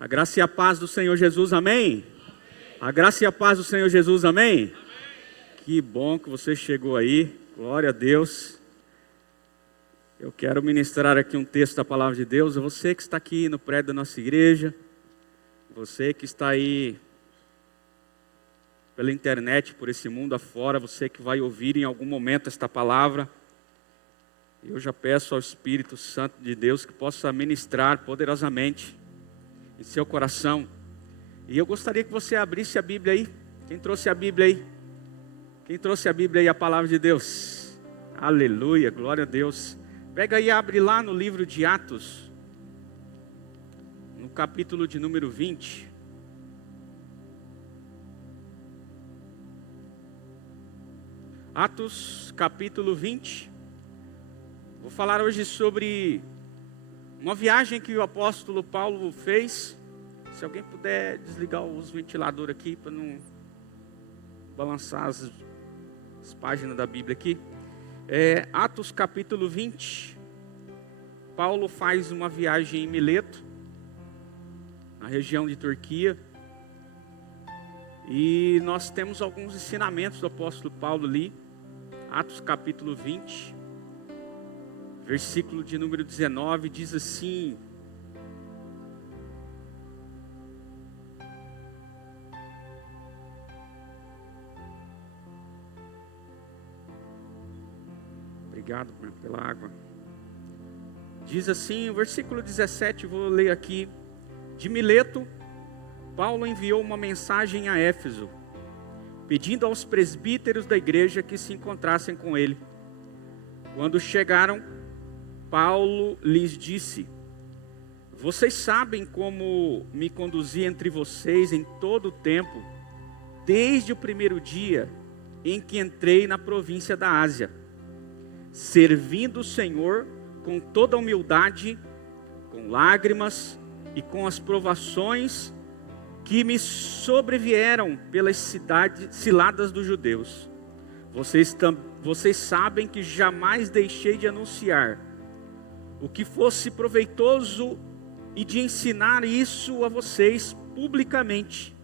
A graça e a paz do Senhor Jesus, amém? A graça e a paz do Senhor Jesus, amém? Que bom que você chegou aí, glória a Deus. Eu quero ministrar aqui um texto da palavra de Deus. Você que está aqui no prédio da nossa igreja, você que está aí pela internet, por esse mundo afora, você que vai ouvir em algum momento esta palavra, eu já peço ao Espírito Santo de Deus que possa ministrar poderosamente em seu coração. E eu gostaria que você abrisse a Bíblia aí. Quem trouxe a Bíblia aí? Quem trouxe a Bíblia aí, a palavra de Deus? Aleluia, glória a Deus. Pega aí e abre lá no livro de Atos, no capítulo de número 20. Atos, capítulo 20. Vou falar hoje sobre uma viagem que o apóstolo Paulo fez. Se alguém puder desligar os ventiladores aqui, para não balançar as páginas da Bíblia aqui. Atos capítulo 20. Paulo faz uma viagem em Mileto, na região de Turquia. E nós temos alguns ensinamentos do apóstolo Paulo ali. Atos capítulo 20. Versículo de número 19 diz assim: obrigado pela água. Diz assim, o versículo 17, vou ler aqui. De Mileto, Paulo enviou uma mensagem a Éfeso, pedindo aos presbíteros da igreja que se encontrassem com ele. Quando chegaram, Paulo lhes disse: vocês sabem como me conduzi entre vocês em todo o tempo, desde o primeiro dia em que entrei na província da Ásia, servindo o Senhor com toda humildade, com lágrimas e com as provações que me sobrevieram pelas ciladas dos judeus. Vocês sabem que jamais deixei de anunciar o que fosse proveitoso e de ensinar isso a vocês publicamente,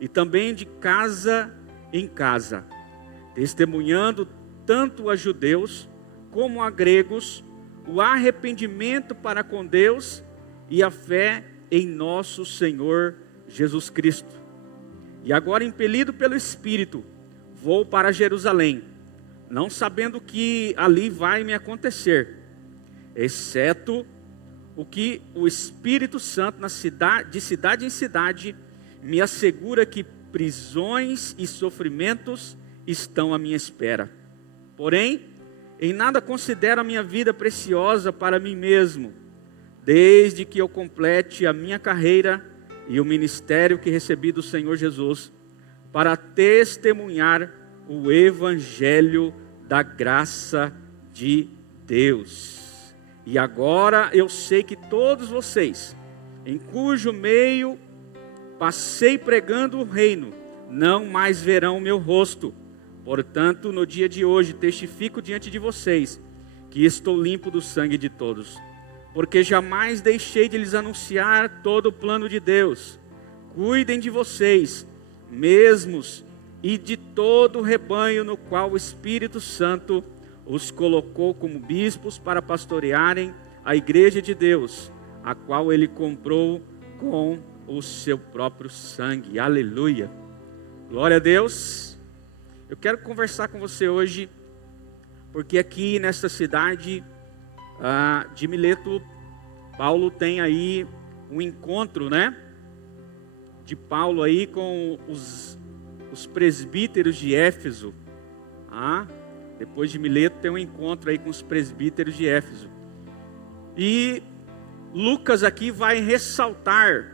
e também de casa em casa, testemunhando tanto a judeus como a gregos o arrependimento para com Deus e a fé em nosso Senhor Jesus Cristo. E agora, impelido pelo Espírito, vou para Jerusalém, não sabendo o que ali vai me acontecer, exceto o que o Espírito Santo, de cidade em cidade, me assegura que prisões e sofrimentos estão à minha espera. Porém, em nada considero a minha vida preciosa para mim mesmo, desde que eu complete a minha carreira e o ministério que recebi do Senhor Jesus, para testemunhar o Evangelho da graça de Deus. E agora eu sei que todos vocês, em cujo meio passei pregando o reino, não mais verão o meu rosto. Portanto, no dia de hoje testifico diante de vocês que estou limpo do sangue de todos, porque jamais deixei de lhes anunciar todo o plano de Deus. Cuidem de vocês mesmos e de todo o rebanho no qual o Espírito Santo os colocou como bispos para pastorearem a igreja de Deus, a qual ele comprou com o seu próprio sangue. Aleluia! Glória a Deus! Eu quero conversar com você hoje, porque aqui nesta cidade de Mileto, Paulo tem aí um encontro, de Paulo aí com os presbíteros de Éfeso. Depois de Mileto tem um encontro aí com os presbíteros de Éfeso. E Lucas aqui vai ressaltar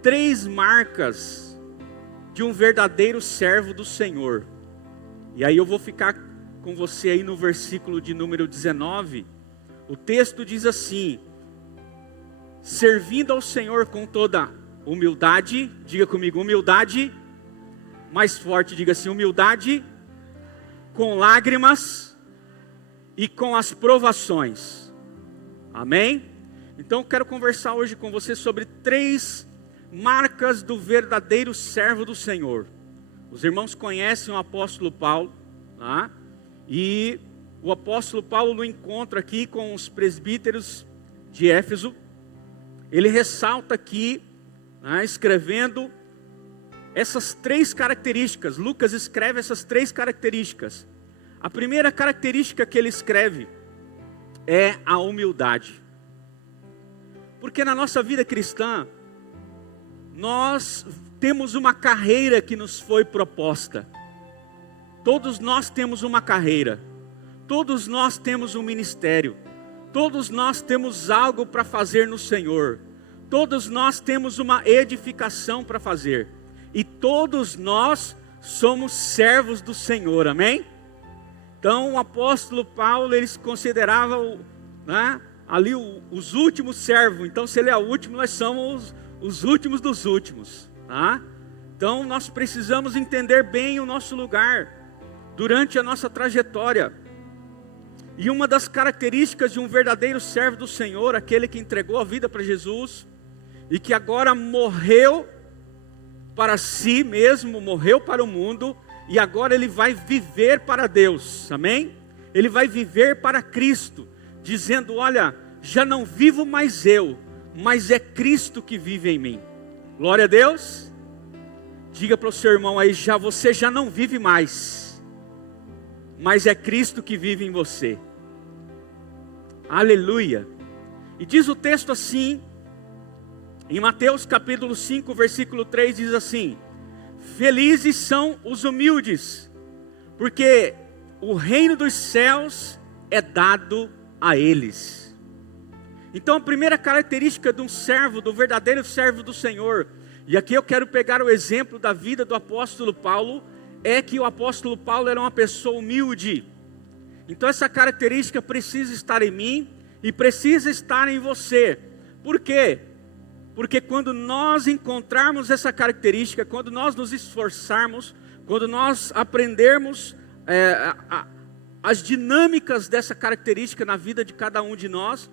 3 marcas de um verdadeiro servo do Senhor. E aí eu vou ficar com você aí no versículo de número 19. O texto diz assim: servindo ao Senhor com toda humildade, diga comigo, humildade, mais forte, diga assim, humildade, com lágrimas e com as provações. Amém? Então eu quero conversar hoje com você sobre 3 marcas do verdadeiro servo do Senhor. Os irmãos conhecem o apóstolo Paulo, tá? E o apóstolo Paulo, no encontro aqui com os presbíteros de Éfeso, ele ressalta aqui, né, escrevendo essas 3 características. Lucas escreve essas 3 características. A primeira característica que ele escreve é a humildade. Porque na nossa vida cristã, nós temos uma carreira que nos foi proposta. Todos nós temos uma carreira. Todos nós temos um ministério. Todos nós temos algo para fazer no Senhor. Todos nós temos uma edificação para fazer. E todos nós somos servos do Senhor, amém? Então o apóstolo Paulo, ele se considerava, né, ali os últimos servos. Então se ele é o último, nós somos os últimos dos últimos, tá? Então nós precisamos entender bem o nosso lugar durante a nossa trajetória. E uma das características de um verdadeiro servo do Senhor, aquele que entregou a vida para Jesus e que agora morreu para si mesmo, morreu para o mundo, e agora ele vai viver para Deus, amém? Ele vai viver para Cristo, dizendo: olha, já não vivo mais eu, mas é Cristo que vive em mim. Glória a Deus. Diga para o seu irmão aí: você já não vive mais, mas é Cristo que vive em você. Aleluia. E diz o texto assim, em Mateus capítulo 5, versículo 3, diz assim: felizes são os humildes, porque o reino dos céus é dado a eles. Então a primeira característica de um servo, do verdadeiro servo do Senhor, e aqui eu quero pegar o exemplo da vida do apóstolo Paulo, é que o apóstolo Paulo era uma pessoa humilde. Então essa característica precisa estar em mim e precisa estar em você. Por quê? Porque quando nós encontrarmos essa característica, quando nós nos esforçarmos, quando nós aprendermos as dinâmicas dessa característica na vida de cada um de nós,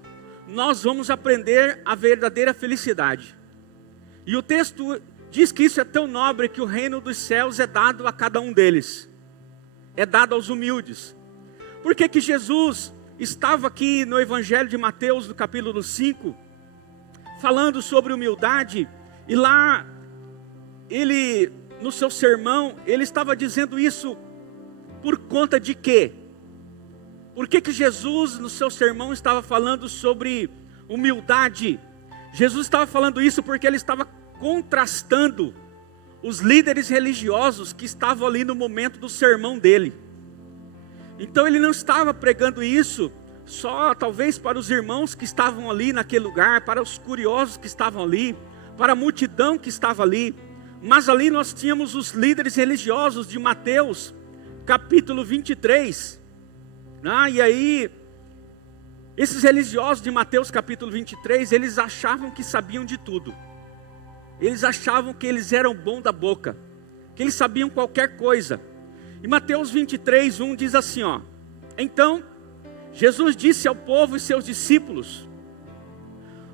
nós vamos aprender a verdadeira felicidade. E o texto diz que isso é tão nobre que o reino dos céus é dado a cada um deles. É dado aos humildes. Por que que Jesus estava aqui no Evangelho de Mateus, no capítulo 5, falando sobre humildade, e lá, ele, no seu sermão, ele estava dizendo isso por conta de quê? Por que que Jesus, no seu sermão, estava falando sobre humildade? Jesus estava falando isso porque ele estava contrastando os líderes religiosos que estavam ali no momento do sermão dele. Então ele não estava pregando isso só talvez para os irmãos que estavam ali naquele lugar, para os curiosos que estavam ali, para a multidão que estava ali, mas ali nós tínhamos os líderes religiosos de Mateus, capítulo 23, e aí, esses religiosos de Mateus capítulo 23, eles achavam que sabiam de tudo, eles achavam que eles eram bom da boca, que eles sabiam qualquer coisa. E Mateus 23, 1 diz assim, então, Jesus disse ao povo e seus discípulos: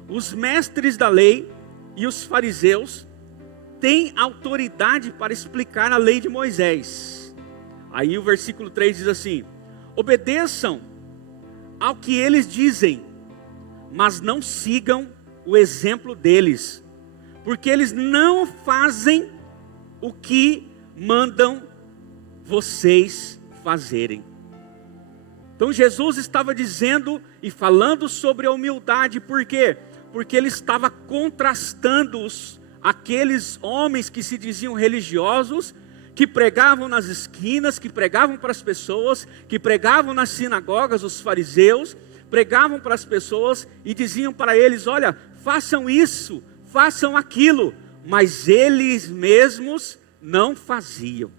os mestres da lei e os fariseus têm autoridade para explicar a lei de Moisés. Aí o versículo 3 diz assim: obedeçam ao que eles dizem, mas não sigam o exemplo deles, porque eles não fazem o que mandam vocês fazerem. Então Jesus estava dizendo e falando sobre a humildade. Por quê? Porque ele estava contrastando aqueles homens que se diziam religiosos, que pregavam nas esquinas, que pregavam para as pessoas, que pregavam nas sinagogas, os fariseus, pregavam para as pessoas e diziam para eles: olha, façam isso, façam aquilo, mas eles mesmos não faziam.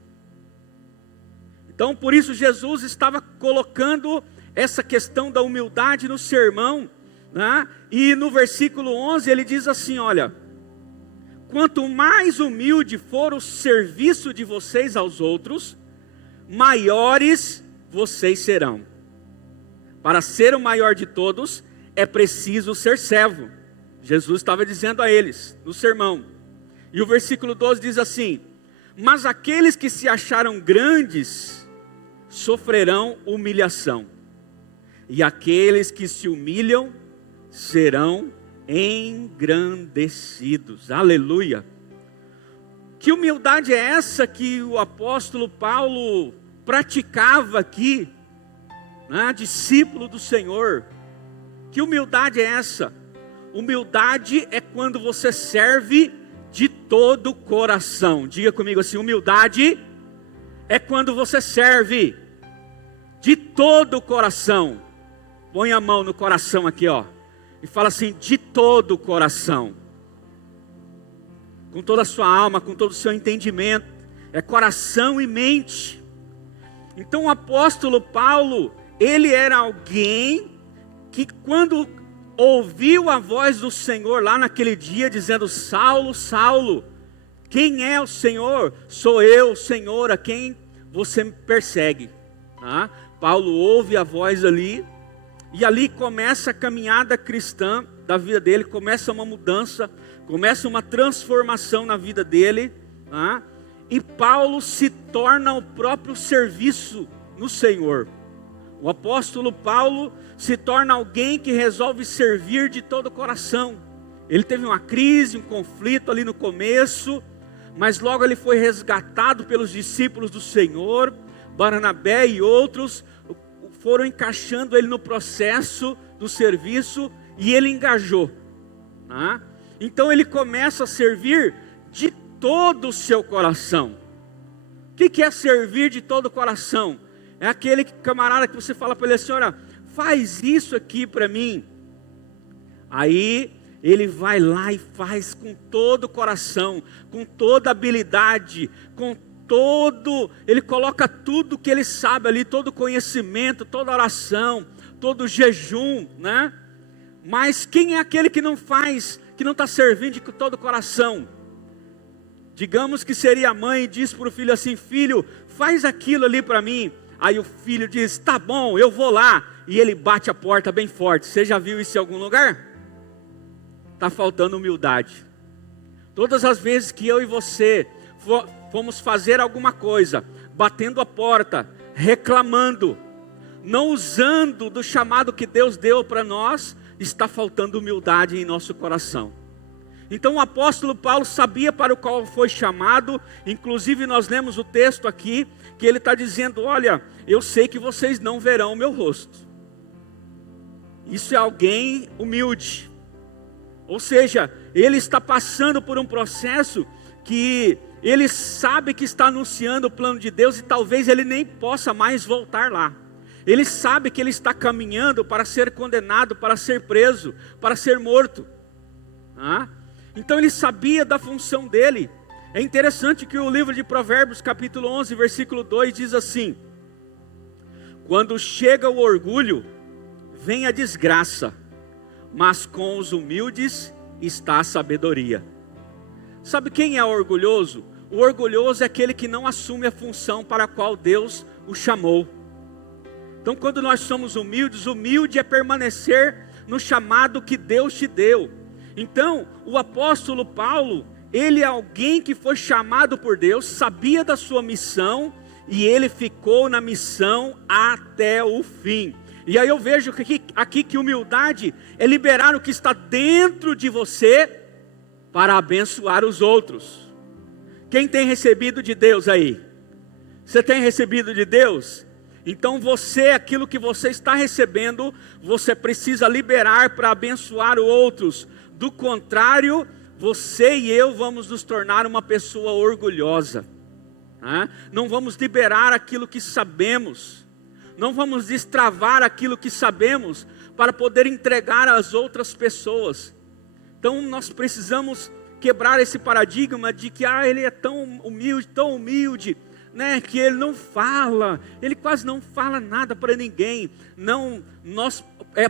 Então por isso Jesus estava colocando essa questão da humildade no sermão, e no versículo 11 ele diz assim, olha: quanto mais humilde for o serviço de vocês aos outros, maiores vocês serão. Para ser o maior de todos, é preciso ser servo. Jesus estava dizendo a eles no sermão. E o versículo 12 diz assim: mas aqueles que se acharam grandes sofrerão humilhação, e aqueles que se humilham serão engrandecidos. Aleluia! Que humildade é essa que o apóstolo Paulo praticava aqui, né? Discípulo do Senhor. Que humildade é essa? Humildade é quando você serve de todo o coração. Diga comigo assim: humildade é quando você serve de todo o coração. Põe a mão no coração aqui, ó, e fala assim: de todo o coração, com toda a sua alma, com todo o seu entendimento. É coração e mente. Então o apóstolo Paulo, ele era alguém que quando ouviu a voz do Senhor lá naquele dia, dizendo: Saulo, Saulo, quem é o Senhor? Sou eu, Senhor, a quem você persegue. Tá? Paulo ouve a voz ali, e ali começa a caminhada cristã da vida dele, começa uma mudança, começa uma transformação na vida dele, tá? E Paulo se torna o próprio serviço no Senhor. O apóstolo Paulo se torna alguém que resolve servir de todo o coração. Ele teve uma crise, um conflito ali no começo, mas logo ele foi resgatado pelos discípulos do Senhor. Barnabé e outros foram encaixando ele no processo do serviço, e ele engajou, tá? Então ele começa a servir de todo o seu coração. O que é servir de todo o coração? É aquele camarada que você fala para ele assim: olha, faz isso aqui para mim. Aí ele vai lá e faz com todo o coração, com toda a habilidade, ele coloca tudo que ele sabe ali, todo o conhecimento, toda a oração, todo o jejum, né? Mas quem é aquele que não faz, que não está servindo de todo o coração? Digamos que seria a mãe e diz para o filho assim: filho, faz aquilo ali para mim. Aí o filho diz: tá bom, eu vou lá. E ele bate a porta bem forte. Você já viu isso em algum lugar? Está faltando humildade. Todas as vezes que eu e você fomos fazer alguma coisa, batendo a porta, reclamando, não usando do chamado que Deus deu para nós, está faltando humildade em nosso coração. Então o apóstolo Paulo sabia para o qual foi chamado. Inclusive nós lemos o texto aqui, que ele está dizendo: olha, eu sei que vocês não verão o meu rosto. Isso é alguém humilde. Ou seja, ele está passando por um processo que ele sabe que está anunciando o plano de Deus, e talvez ele nem possa mais voltar lá. Ele sabe que ele está caminhando para ser condenado, para ser preso, para ser morto. Então ele sabia da função dele. É interessante que o livro de Provérbios, capítulo 11, versículo 2, diz assim: quando chega o orgulho, vem a desgraça, mas com os humildes está a sabedoria. Sabe quem é orgulhoso? O orgulhoso é aquele que não assume a função para a qual Deus o chamou. Então quando nós somos humildes, humilde é permanecer no chamado que Deus te deu. Então o apóstolo Paulo, ele é alguém que foi chamado por Deus, sabia da sua missão, e ele ficou na missão até o fim. E aí eu vejo aqui que humildade é liberar o que está dentro de você para abençoar os outros. Quem tem recebido de Deus aí? Você tem recebido de Deus? Então você, aquilo que você está recebendo, você precisa liberar para abençoar outros. Do contrário, você e eu vamos nos tornar uma pessoa orgulhosa. Não vamos liberar aquilo que sabemos. Não vamos destravar aquilo que sabemos para poder entregar às outras pessoas. Então nós precisamos quebrar esse paradigma de que ele é tão humilde, né, que ele não fala, ele quase não fala nada para ninguém. Não,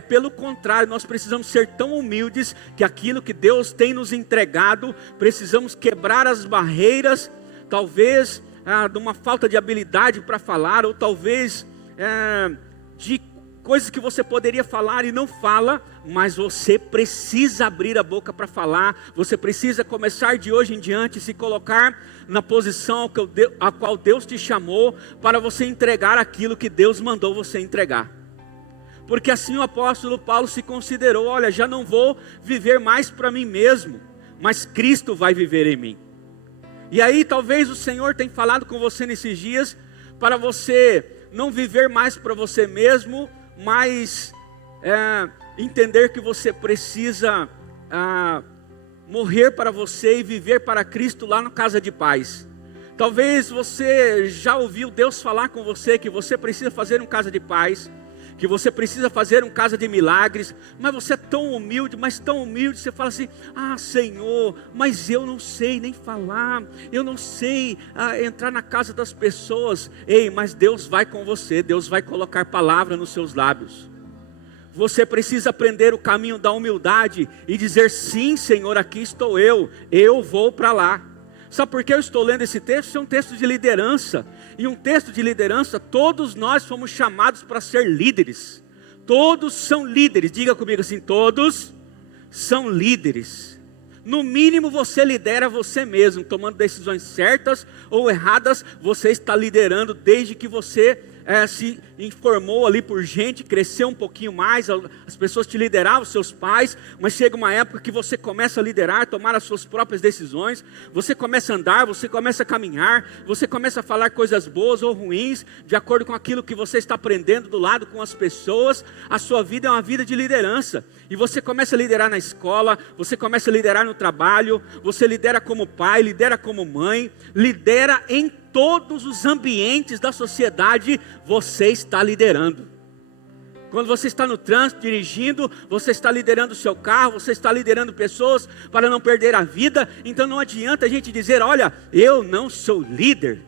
pelo contrário, nós precisamos ser tão humildes que aquilo que Deus tem nos entregado, precisamos quebrar as barreiras, talvez de uma falta de habilidade para falar, ou talvez de coisas que você poderia falar e não fala, mas você precisa abrir a boca para falar, você precisa começar de hoje em diante, se colocar na posição a qual Deus te chamou, para você entregar aquilo que Deus mandou você entregar. Porque assim o apóstolo Paulo se considerou: olha, já não vou viver mais para mim mesmo, mas Cristo vai viver em mim. E aí talvez o Senhor tenha falado com você nesses dias, para você não viver mais para você mesmo, mas entender que você precisa morrer para você e viver para Cristo lá na casa de paz. Talvez você já ouviu Deus falar com você que você precisa fazer uma casa de paz, que você precisa fazer uma casa de milagres, mas você é tão humilde, mas tão humilde, você fala assim: ah, Senhor, mas eu não sei nem falar, eu não sei entrar na casa das pessoas. Ei, mas Deus vai com você, Deus vai colocar palavra nos seus lábios. Você precisa aprender o caminho da humildade e dizer: sim, Senhor, aqui estou eu vou para lá. Sabe por que eu estou lendo esse texto? Isso é um texto de liderança. E um texto de liderança, todos nós fomos chamados para ser líderes. Todos são líderes. Diga comigo assim: todos são líderes. No mínimo você lidera você mesmo, tomando decisões certas ou erradas. Você está liderando desde que você se informou ali por gente, cresceu um pouquinho mais, as pessoas te lideravam, seus pais, mas chega uma época que você começa a liderar, tomar as suas próprias decisões, você começa a andar, você começa a caminhar, você começa a falar coisas boas ou ruins, de acordo com aquilo que você está aprendendo do lado com as pessoas. A sua vida é uma vida de liderança, e você começa a liderar na escola, você começa a liderar no trabalho, você lidera como pai, lidera como mãe, lidera em todos os ambientes da sociedade. Você está liderando. Quando você está no trânsito, dirigindo, você está liderando o seu carro, você está liderando pessoas para não perder a vida. Então não adianta a gente dizer: olha, eu não sou líder.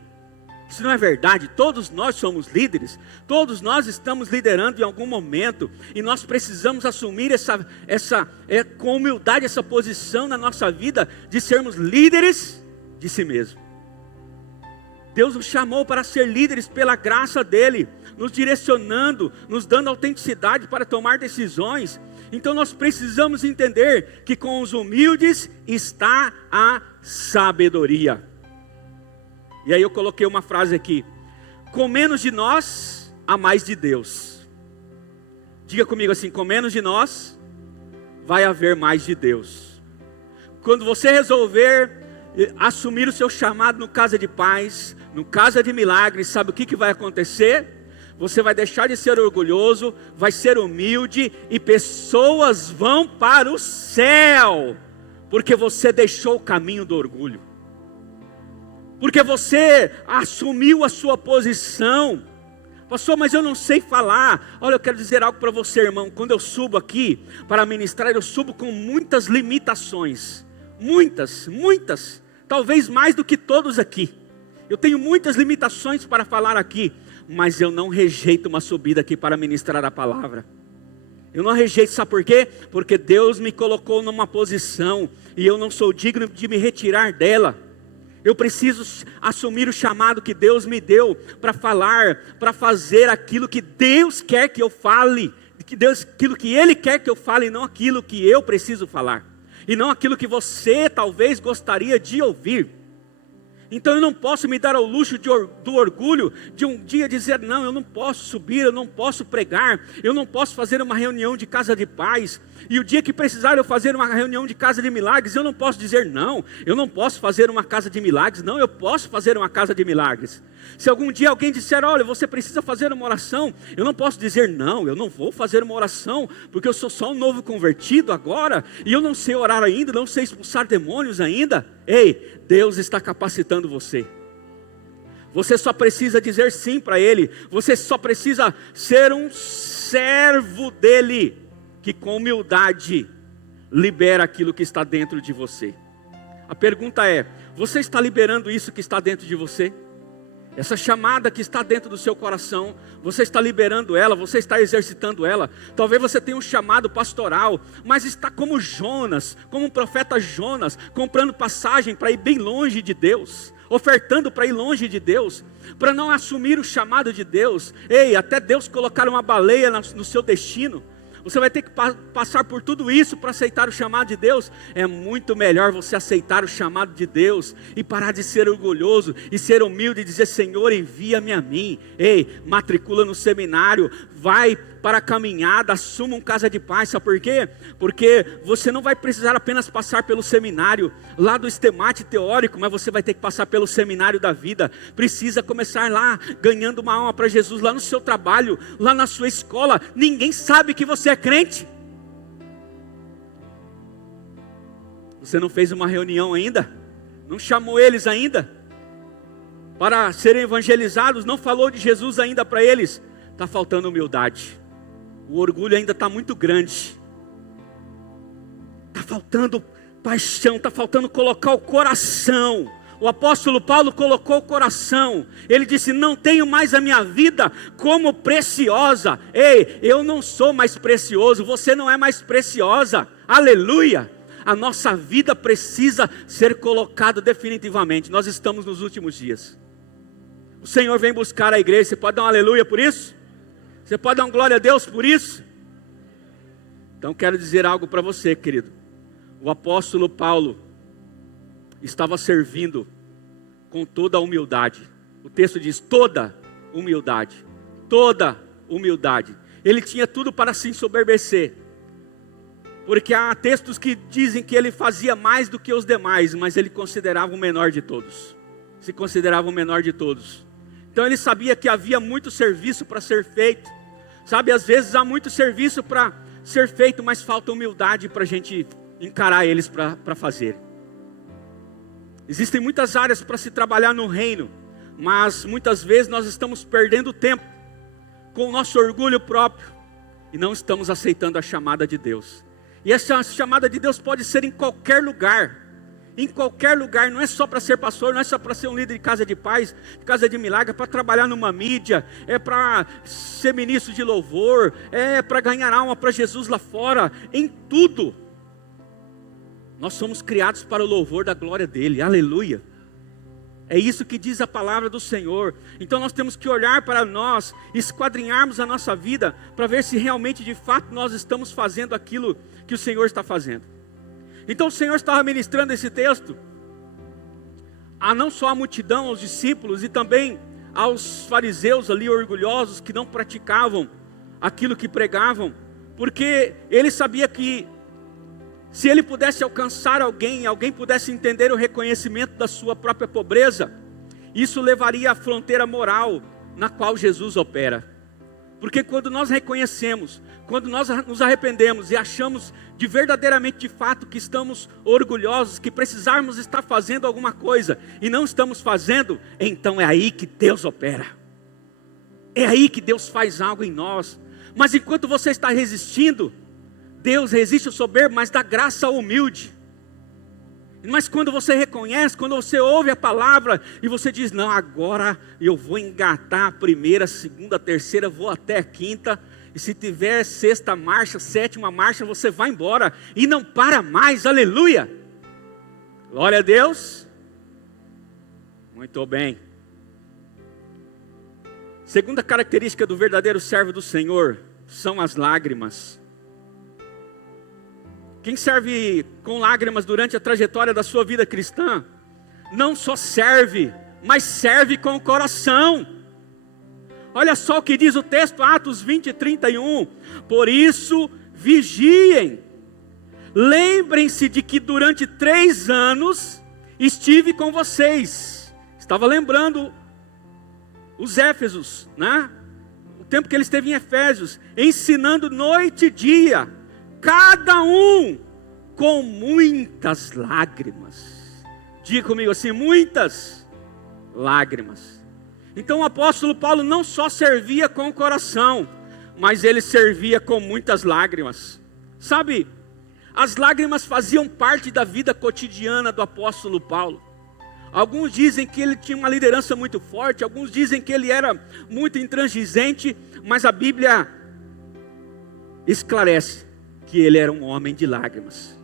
Isso não é verdade. Todos nós somos líderes, todos nós estamos liderando em algum momento, e nós precisamos assumir com humildade essa posição na nossa vida, de sermos líderes de si mesmo. Deus nos chamou para ser líderes pela graça dEle, nos direcionando, nos dando autenticidade para tomar decisões. Então nós precisamos entender que com os humildes está a sabedoria. E aí eu coloquei uma frase aqui: com menos de nós, há mais de Deus. Diga comigo assim: com menos de nós, vai haver mais de Deus. Quando você resolver assumir o seu chamado no Casa de Paz, no Casa de Milagres, sabe o que vai acontecer? Você vai deixar de ser orgulhoso, vai ser humilde, e pessoas vão para o céu, porque você deixou o caminho do orgulho, porque você assumiu a sua posição. Pastor, mas eu não sei falar. Olha, eu quero dizer algo para você, irmão. Quando eu subo aqui para ministrar, eu subo com muitas limitações. Muitas, talvez mais do que todos aqui. Eu tenho muitas limitações para falar aqui, mas eu não rejeito uma subida aqui para ministrar a palavra. Eu não rejeito, sabe por quê? Porque Deus me colocou numa posição, e eu não sou digno de me retirar dela. Eu preciso assumir o chamado que Deus me deu para falar, para fazer aquilo que Deus quer que eu fale, aquilo que Ele quer que eu fale, e não aquilo que eu preciso falar, e não aquilo que você talvez gostaria de ouvir. Então eu não posso me dar ao luxo do orgulho de um dia dizer: não, eu não posso subir, eu não posso pregar, eu não posso fazer uma reunião de casa de paz. E o dia que precisar eu fazer uma reunião de casa de milagres, eu não posso dizer: não, eu não posso fazer uma casa de milagres. Não, eu posso fazer uma casa de milagres. Se algum dia alguém disser: olha, você precisa fazer uma oração, eu não posso dizer: não, eu não vou fazer uma oração, porque eu sou só um novo convertido agora, e eu não sei orar ainda, não sei expulsar demônios ainda. Ei, Deus está capacitando você. Você só precisa dizer sim para Ele. Você só precisa ser um servo dEle, que com humildade libera aquilo que está dentro de você. A pergunta é: você está liberando isso que está dentro de você? Essa chamada que está dentro do seu coração, você está liberando ela, você está exercitando ela. Talvez você tenha um chamado pastoral, mas está como Jonas, como um profeta Jonas, comprando passagem para ir bem longe de Deus, ofertando para ir longe de Deus, para não assumir o chamado de Deus. Ei, até Deus colocar uma baleia no seu destino, você vai ter que passar por tudo isso para aceitar o chamado de Deus. É muito melhor você aceitar o chamado de Deus e parar de ser orgulhoso e ser humilde e dizer: Senhor, envia-me a mim. Ei, matricula no seminário, vai para a caminhada, assuma um casa de paz. Sabe por quê? Porque você não vai precisar apenas passar pelo seminário lá do estemate teórico, mas você vai ter que passar pelo seminário da vida. Precisa começar lá, ganhando uma alma para Jesus, lá no seu trabalho, lá na sua escola. Ninguém sabe que você é crente. Você não fez uma reunião ainda? Não chamou eles ainda para serem evangelizados? Não falou de Jesus ainda para eles? Está faltando humildade. O orgulho ainda está muito grande. Está faltando paixão, está faltando colocar o coração. O apóstolo Paulo colocou o coração. Ele disse: não tenho mais a minha vida como preciosa. Ei, eu não sou mais precioso, você não é mais preciosa. Aleluia. A nossa vida precisa ser colocada definitivamente. Nós estamos nos últimos dias. O Senhor vem buscar a igreja. Você pode dar um aleluia por isso? Você pode dar uma glória a Deus por isso? Então quero dizer algo para você, querido. O apóstolo Paulo estava servindo com toda a humildade. O texto diz: toda humildade. Toda humildade. Ele tinha tudo para se ensoberbecer, porque há textos que dizem que ele fazia mais do que os demais, mas ele considerava o menor de todos. Se considerava o menor de todos. Então ele sabia que havia muito serviço para ser feito. Sabe, às vezes há muito serviço para ser feito, mas falta humildade para a gente encarar eles para fazer. Existem muitas áreas para se trabalhar no reino, mas muitas vezes nós estamos perdendo tempo com o nosso orgulho próprio e não estamos aceitando a chamada de Deus. E essa chamada de Deus pode ser em qualquer lugar. Em qualquer lugar, não é só para ser pastor, não é só para ser um líder de casa de paz, de casa de milagre, é para trabalhar numa mídia, é para ser ministro de louvor, é para ganhar alma para Jesus lá fora, em tudo. Nós somos criados para o louvor da glória dele, aleluia. É isso que diz a palavra do Senhor. Então nós temos que olhar para nós, esquadrinharmos a nossa vida, para ver se realmente de fato nós estamos fazendo aquilo que o Senhor está fazendo. Então o Senhor estava ministrando esse texto a não só a multidão, aos discípulos e também aos fariseus ali orgulhosos que não praticavam aquilo que pregavam, porque ele sabia que se ele pudesse alcançar alguém pudesse entender o reconhecimento da sua própria pobreza, isso levaria à fronteira moral na qual Jesus opera. Porque quando nós reconhecemos, quando nós nos arrependemos e achamos de verdadeiramente de fato que estamos orgulhosos, que precisarmos estar fazendo alguma coisa e não estamos fazendo, então é aí que Deus opera. É aí que Deus faz algo em nós. Mas enquanto você está resistindo, Deus resiste ao soberbo, mas dá graça ao humilde. Mas quando você reconhece, quando você ouve a palavra e você diz: não, agora eu vou engatar a primeira, segunda, terceira, vou até a quinta, e se tiver sexta marcha, sétima marcha, você vai embora e não para mais, aleluia. Glória a Deus. Muito bem. Segunda característica do verdadeiro servo do Senhor são as lágrimas. Quem serve com lágrimas durante a trajetória da sua vida cristã, não só serve, mas serve com o coração. Olha só o que diz o texto, Atos 20:31. Por isso, vigiem. Lembrem-se de que durante 3 anos estive com vocês. Estava lembrando os Éfesos, né? O tempo que ele esteve em Efésios, ensinando noite e dia, cada um com muitas lágrimas. Diga comigo assim: muitas lágrimas. Então o apóstolo Paulo não só servia com o coração, mas ele servia com muitas lágrimas. Sabe, as lágrimas faziam parte da vida cotidiana do apóstolo Paulo. Alguns dizem que ele tinha uma liderança muito forte, alguns dizem que ele era muito intransigente, mas a Bíblia esclarece que ele era um homem de lágrimas.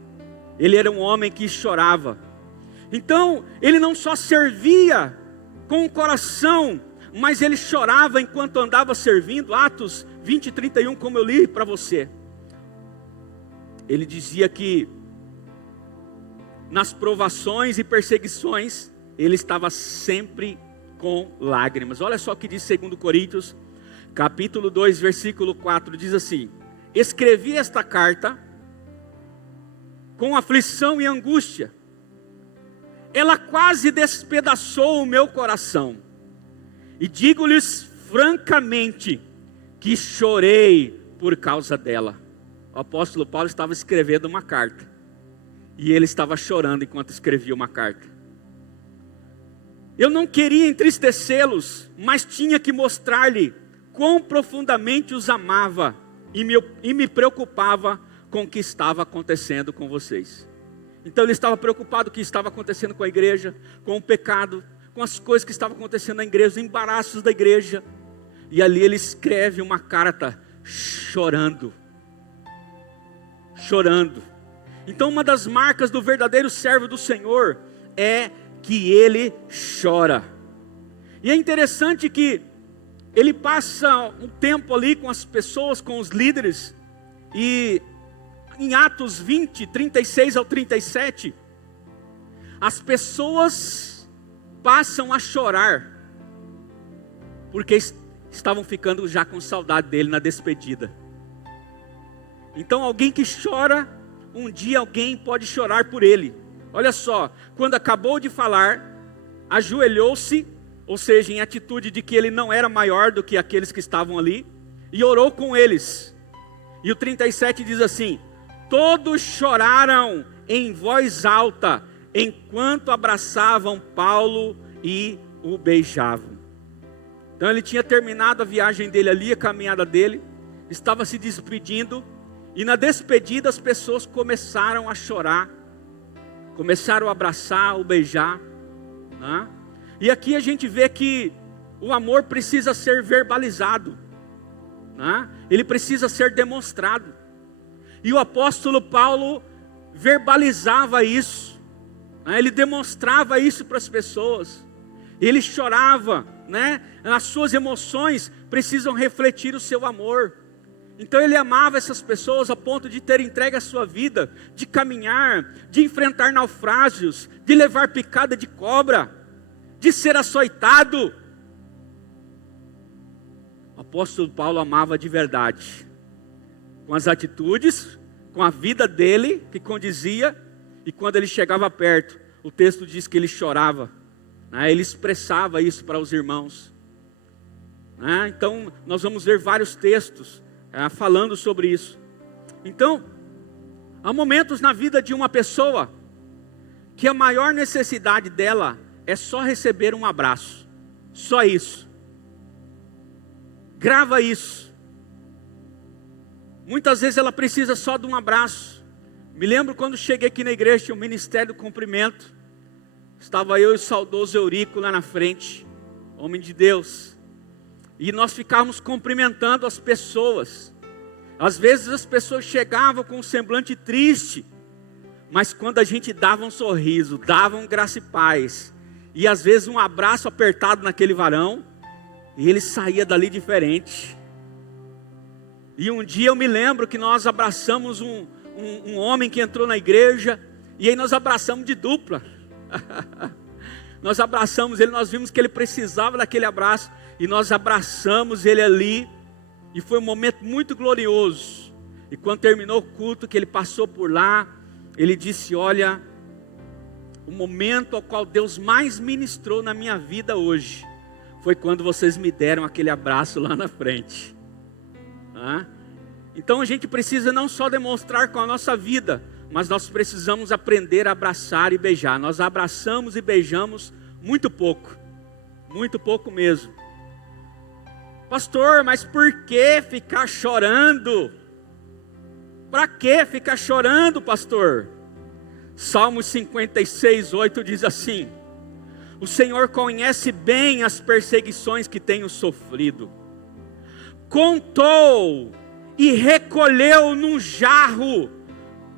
Ele era um homem que chorava. Então, ele não só servia com o coração, mas ele chorava enquanto andava servindo. Atos 20 e 31, como eu li para você. Ele dizia que nas provações e perseguições, ele estava sempre com lágrimas. Olha só o que diz 2 Coríntios, capítulo 2, versículo 4, diz assim: escrevi esta carta com aflição e angústia. Ela quase despedaçou o meu coração. E digo-lhes francamente que chorei por causa dela. O apóstolo Paulo estava escrevendo uma carta. E ele estava chorando enquanto escrevia uma carta. Eu não queria entristecê-los, mas tinha que mostrar-lhe quão profundamente os amava e me preocupava com o que estava acontecendo com vocês. Então ele estava preocupado com o que estava acontecendo com a igreja, com o pecado, com as coisas que estavam acontecendo na igreja, os embaraços da igreja. E ali ele escreve uma carta chorando. Chorando. Então uma das marcas do verdadeiro servo do Senhor é que ele chora. E é interessante que ele passa um tempo ali com as pessoas, com os líderes, e em Atos 20, 36 ao 37, as pessoas passam a chorar, porque estavam ficando já com saudade dele na despedida. Então alguém que chora, um dia alguém pode chorar por ele. Olha só, quando acabou de falar, ajoelhou-se, ou seja, em atitude de que ele não era maior do que aqueles que estavam ali, e orou com eles. E o 37 diz assim: todos choraram em voz alta, enquanto abraçavam Paulo e o beijavam. Então ele tinha terminado a viagem dele ali, a caminhada dele, estava se despedindo, e na despedida as pessoas começaram a chorar, começaram a abraçar, a beijar, né? E aqui a gente vê que o amor precisa ser verbalizado, né? Ele precisa ser demonstrado. E o apóstolo Paulo verbalizava isso, né? Ele demonstrava isso para as pessoas. Ele chorava, né? As suas emoções precisam refletir o seu amor. Então ele amava essas pessoas a ponto de ter entregue a sua vida, de caminhar, de enfrentar naufrágios, de levar picada de cobra, de ser açoitado. O apóstolo Paulo amava de verdade, com as atitudes, com a vida dele que condizia, e quando ele chegava perto, o texto diz que ele chorava, né? Ele expressava isso para os irmãos, né? Então nós vamos ver vários textos falando sobre isso. Então, há momentos na vida de uma pessoa que a maior necessidade dela é só receber um abraço, só isso. Grava isso. Muitas vezes ela precisa só de um abraço. Me lembro quando cheguei aqui na igreja, tinha o Ministério do Cumprimento, estava eu e o saudoso Eurico lá na frente, homem de Deus, e nós ficávamos cumprimentando as pessoas. Às vezes as pessoas chegavam com um semblante triste, mas quando a gente dava um sorriso, dava um graça e paz, e às vezes um abraço apertado naquele varão, e ele saía dali diferente. E um dia eu me lembro que nós abraçamos um homem que entrou na igreja, e aí nós abraçamos de dupla. Nós abraçamos ele, nós vimos que ele precisava daquele abraço, e nós abraçamos ele ali, e foi um momento muito glorioso. E quando terminou o culto, que ele passou por lá, ele disse: olha, o momento ao qual Deus mais ministrou na minha vida hoje, foi quando vocês me deram aquele abraço lá na frente. Então a gente precisa não só demonstrar com a nossa vida, mas nós precisamos aprender a abraçar e beijar. Nós abraçamos e beijamos muito pouco mesmo. Pastor, mas por que ficar chorando? Para que ficar chorando, pastor? Salmos 56, 8 diz assim: O Senhor conhece bem as perseguições que tenho sofrido. Contou e recolheu num jarro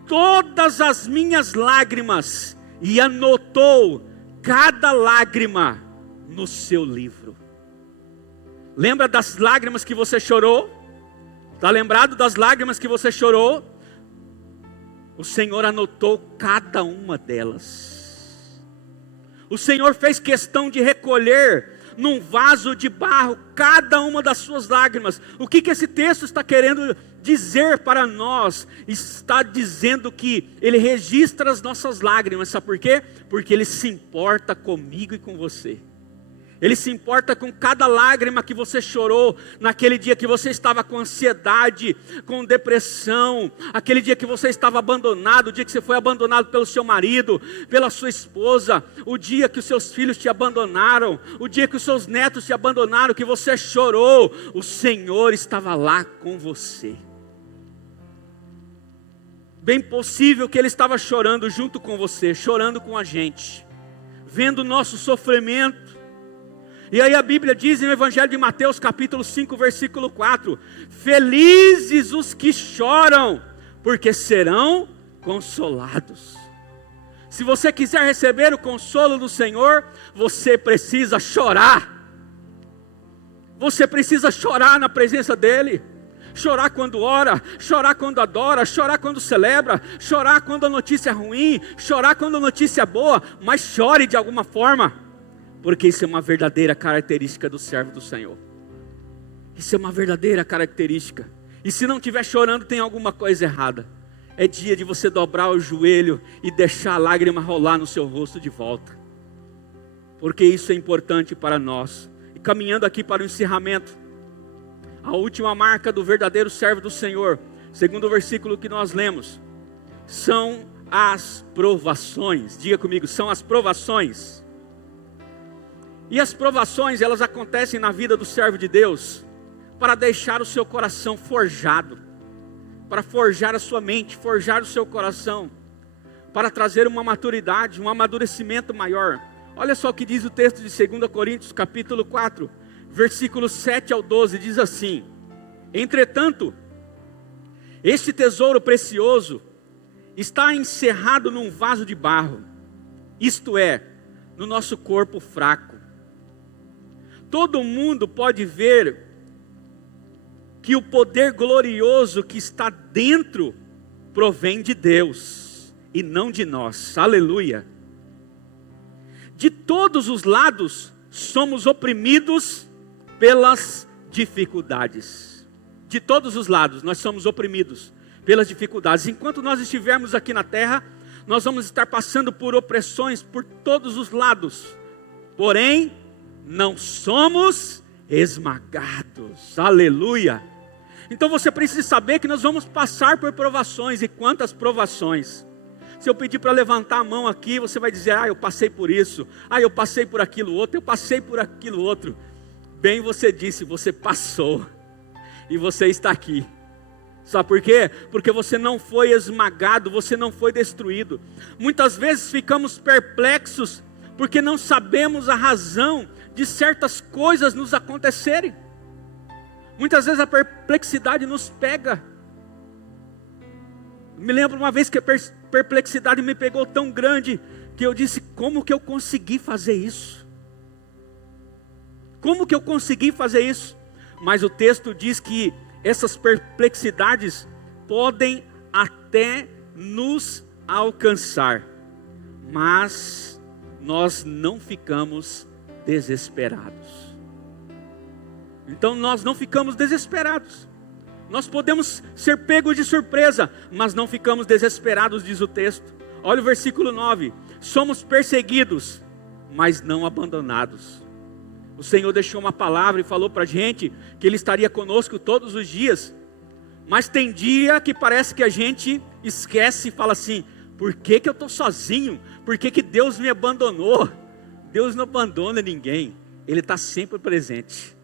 todas as minhas lágrimas e anotou cada lágrima no seu livro. Lembra das lágrimas que você chorou? Está lembrado das lágrimas que você chorou? O Senhor anotou cada uma delas. O Senhor fez questão de recolher num vaso de barro cada uma das suas lágrimas. O que esse texto está querendo dizer para nós? Está dizendo que Ele registra as nossas lágrimas. Sabe por quê? Porque Ele se importa comigo e com você. Ele se importa com cada lágrima que você chorou naquele dia que você estava com ansiedade, com depressão, aquele dia que você estava abandonado, o dia que você foi abandonado pelo seu marido, pela sua esposa, o dia que os seus filhos te abandonaram, o dia que os seus netos te abandonaram, que você chorou, o Senhor estava lá com você. Bem possível que Ele estava chorando junto com você, chorando com a gente, vendo o nosso sofrimento. E aí a Bíblia diz no Evangelho de Mateus capítulo 5 versículo 4: felizes os que choram, porque serão consolados. Se você quiser receber o consolo do Senhor, você precisa chorar. Você precisa chorar na presença dEle. Chorar quando ora, chorar quando adora, chorar quando celebra, chorar quando a notícia é ruim, chorar quando a notícia é boa, mas chore de alguma forma. Porque isso é uma verdadeira característica do servo do Senhor. Isso é uma verdadeira característica. E se não estiver chorando, tem alguma coisa errada. É dia de você dobrar o joelho e deixar a lágrima rolar no seu rosto de volta. Porque isso é importante para nós. E caminhando aqui para o encerramento, a última marca do verdadeiro servo do Senhor, segundo o versículo que nós lemos, são as provações. Diga comigo, são as provações. E as provações, elas acontecem na vida do servo de Deus para deixar o seu coração forjado, para forjar a sua mente, forjar o seu coração, para trazer uma maturidade, um amadurecimento maior. Olha só o que diz o texto de 2 Coríntios capítulo 4, versículos 7 ao 12, diz assim: entretanto, este tesouro precioso está encerrado num vaso de barro, isto é, no nosso corpo fraco. Todo mundo pode ver que o poder glorioso que está dentro provém de Deus e não de nós. Aleluia. De todos os lados somos oprimidos pelas dificuldades. De todos os lados nós somos oprimidos pelas dificuldades. Enquanto nós estivermos aqui na terra, nós vamos estar passando por opressões por todos os lados. Porém, não somos esmagados. Aleluia. Então você precisa saber que nós vamos passar por provações. E quantas provações? Se eu pedir para levantar a mão aqui, você vai dizer: eu passei por isso, eu passei por aquilo outro, eu passei por aquilo outro. Bem, você disse, você passou. E você está aqui. Sabe por quê? Porque você não foi esmagado, você não foi destruído. Muitas vezes ficamos perplexos porque não sabemos a razão de certas coisas nos acontecerem. Muitas vezes a perplexidade nos pega. Me lembro uma vez que a perplexidade me pegou tão grande que eu disse: como que eu consegui fazer isso? Como que eu consegui fazer isso? Mas o texto diz que essas perplexidades podem até nos alcançar, mas nós não ficamos desesperados. Então nós não ficamos desesperados. Nós podemos ser pegos de surpresa, mas não ficamos desesperados, diz o texto. Olha o versículo 9: somos perseguidos, mas não abandonados. O Senhor deixou uma palavra e falou para a gente que Ele estaria conosco todos os dias. Mas tem dia que parece que a gente esquece e fala assim: por que eu estou sozinho? Por que Deus me abandonou? Deus não abandona ninguém. Ele está sempre presente.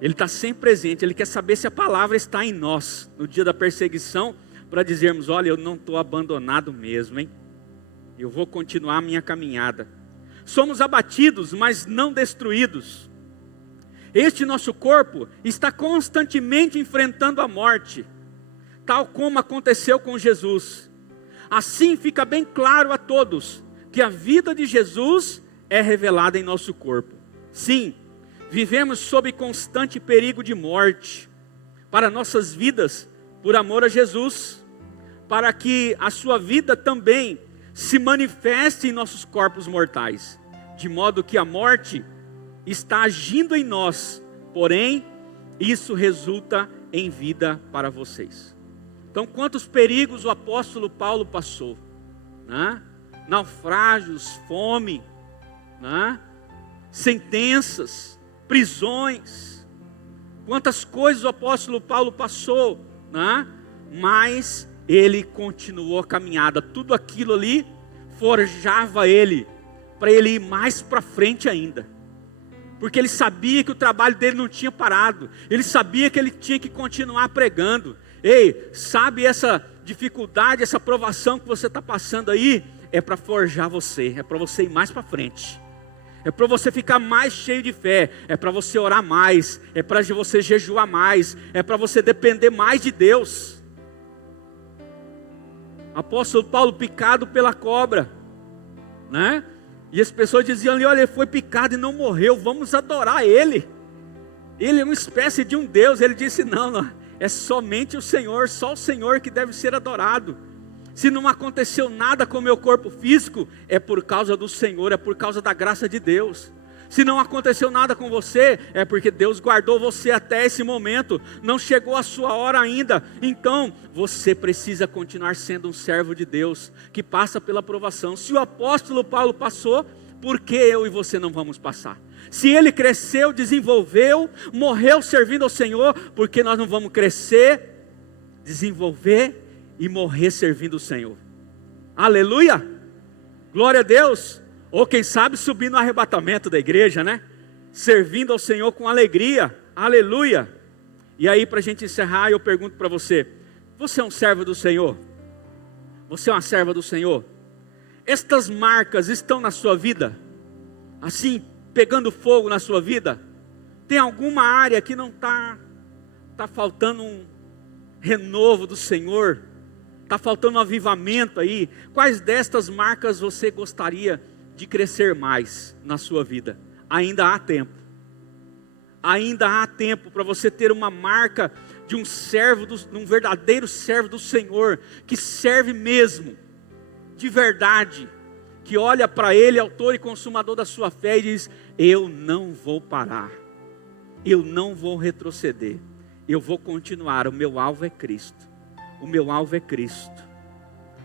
Ele está sempre presente. Ele quer saber se a palavra está em nós no dia da perseguição, para dizermos: olha, eu não estou abandonado mesmo, hein? Eu vou continuar a minha caminhada. somos abatidos, mas não destruídos. Este nosso corpo está constantemente enfrentando a morte, tal como aconteceu com Jesus. Assim fica bem claro a todos que a vida de Jesus é revelada em nosso corpo. Sim, vivemos sob constante perigo de morte para nossas vidas, por amor a Jesus, para que a sua vida também se manifeste em nossos corpos mortais, de modo que a morte está agindo em nós, porém, isso resulta em vida para vocês. Então, quantos perigos o apóstolo Paulo passou, né? Naufrágios, fome, né? Sentenças, prisões, quantas coisas o apóstolo Paulo passou, né? Mas ele continuou a caminhada, tudo aquilo ali forjava ele, para ele ir mais para frente ainda, porque ele sabia que o trabalho dele não tinha parado, ele sabia que ele tinha que continuar pregando. Ei, sabe essa dificuldade, essa provação que você está passando aí, é para forjar você, é para você ir mais para frente, é para você ficar mais cheio de fé, é para você orar mais, é para você jejuar mais, é para você depender mais de Deus. Apóstolo Paulo picado pela cobra, né? E as pessoas diziam ali, olha, ele foi picado e não morreu, vamos adorar ele. Ele é uma espécie de um Deus. Ele disse, não, é somente o Senhor, só o Senhor que deve ser adorado. Se não aconteceu nada com o meu corpo físico, é por causa do Senhor, é por causa da graça de Deus. Se não aconteceu nada com você, é porque Deus guardou você até esse momento, não chegou a sua hora ainda. Então, você precisa continuar sendo um servo de Deus, que passa pela provação. Se o apóstolo Paulo passou, por que eu e você não vamos passar? Se ele cresceu, desenvolveu, morreu servindo ao Senhor, por que nós não vamos crescer, desenvolver e morrer servindo o Senhor? Aleluia! Glória a Deus! Ou quem sabe subir no arrebatamento da igreja, né? Servindo ao Senhor com alegria, aleluia. E aí, para a gente encerrar, eu pergunto para você: você é um servo do Senhor? Você é uma serva do Senhor? Estas marcas estão na sua vida? Assim, pegando fogo na sua vida? Tem alguma área que não está faltando um renovo do Senhor? Está faltando um avivamento aí? Quais destas marcas você gostaria de crescer mais na sua vida? Ainda há tempo. Ainda há tempo para você ter uma marca de um servo, de um verdadeiro servo do Senhor, que serve mesmo, de verdade, que olha para Ele, autor e consumador da sua fé, e diz: eu não vou parar, eu não vou retroceder, eu vou continuar, o meu alvo é Cristo, o meu alvo é Cristo.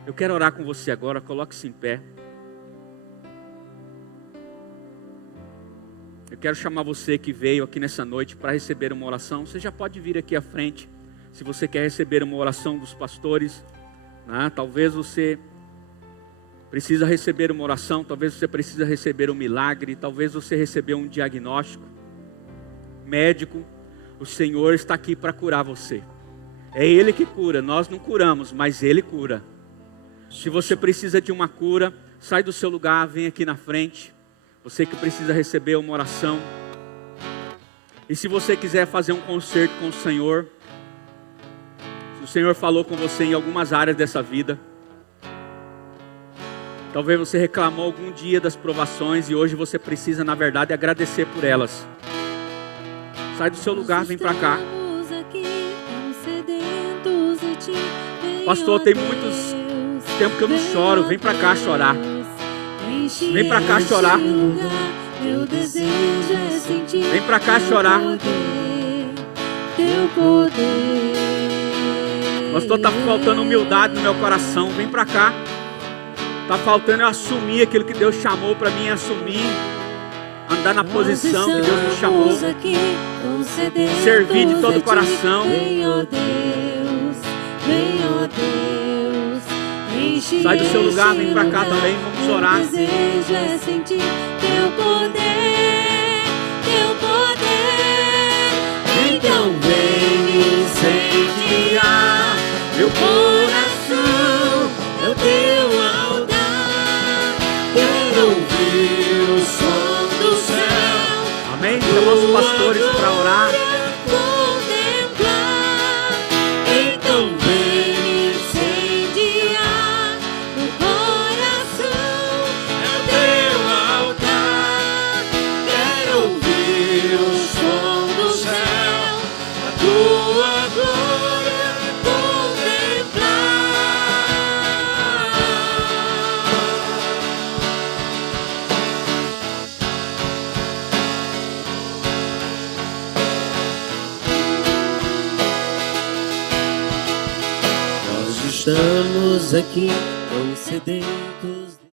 Eu quero orar com você agora, coloque-se em pé. Eu quero chamar você que veio aqui nessa noite para receber uma oração. Você já pode vir aqui à frente, se você quer receber uma oração dos pastores, né? Talvez você precisa receber uma oração, talvez você precisa receber um milagre, talvez você recebeu um diagnóstico médico. O Senhor está aqui para curar você. É Ele que cura, nós não curamos, mas Ele cura. Se você precisa de uma cura, sai do seu lugar, vem aqui na frente. Você que precisa receber uma oração. E se você quiser fazer um concerto com o Senhor, se o Senhor falou com você em algumas áreas dessa vida, talvez você reclamou algum dia das provações e hoje você precisa, na verdade, agradecer por elas. Sai do seu lugar, vem para cá. Pastor, tem muitos tempo que eu não choro, vem para cá chorar. Vem para cá chorar. Vem para cá chorar. Pastor, está faltando humildade no meu coração. Vem para cá. Está faltando eu assumir aquilo que Deus chamou para mim assumir. Andar na posição que Deus me chamou. Servir de todo o coração. Sai do seu lugar, vem pra cá também, vamos orar. Desejo é sentir teu poder, teu poder. Então vem incendiar meu coração, é o teu altar. Quero ouvir o Chama os pastores para orar. Contemplar, então vem incendiar o coração, é o teu altar. Quero ouvir o som do céu, a tua glória contemplar. Nós estamos aqui tão sedentos.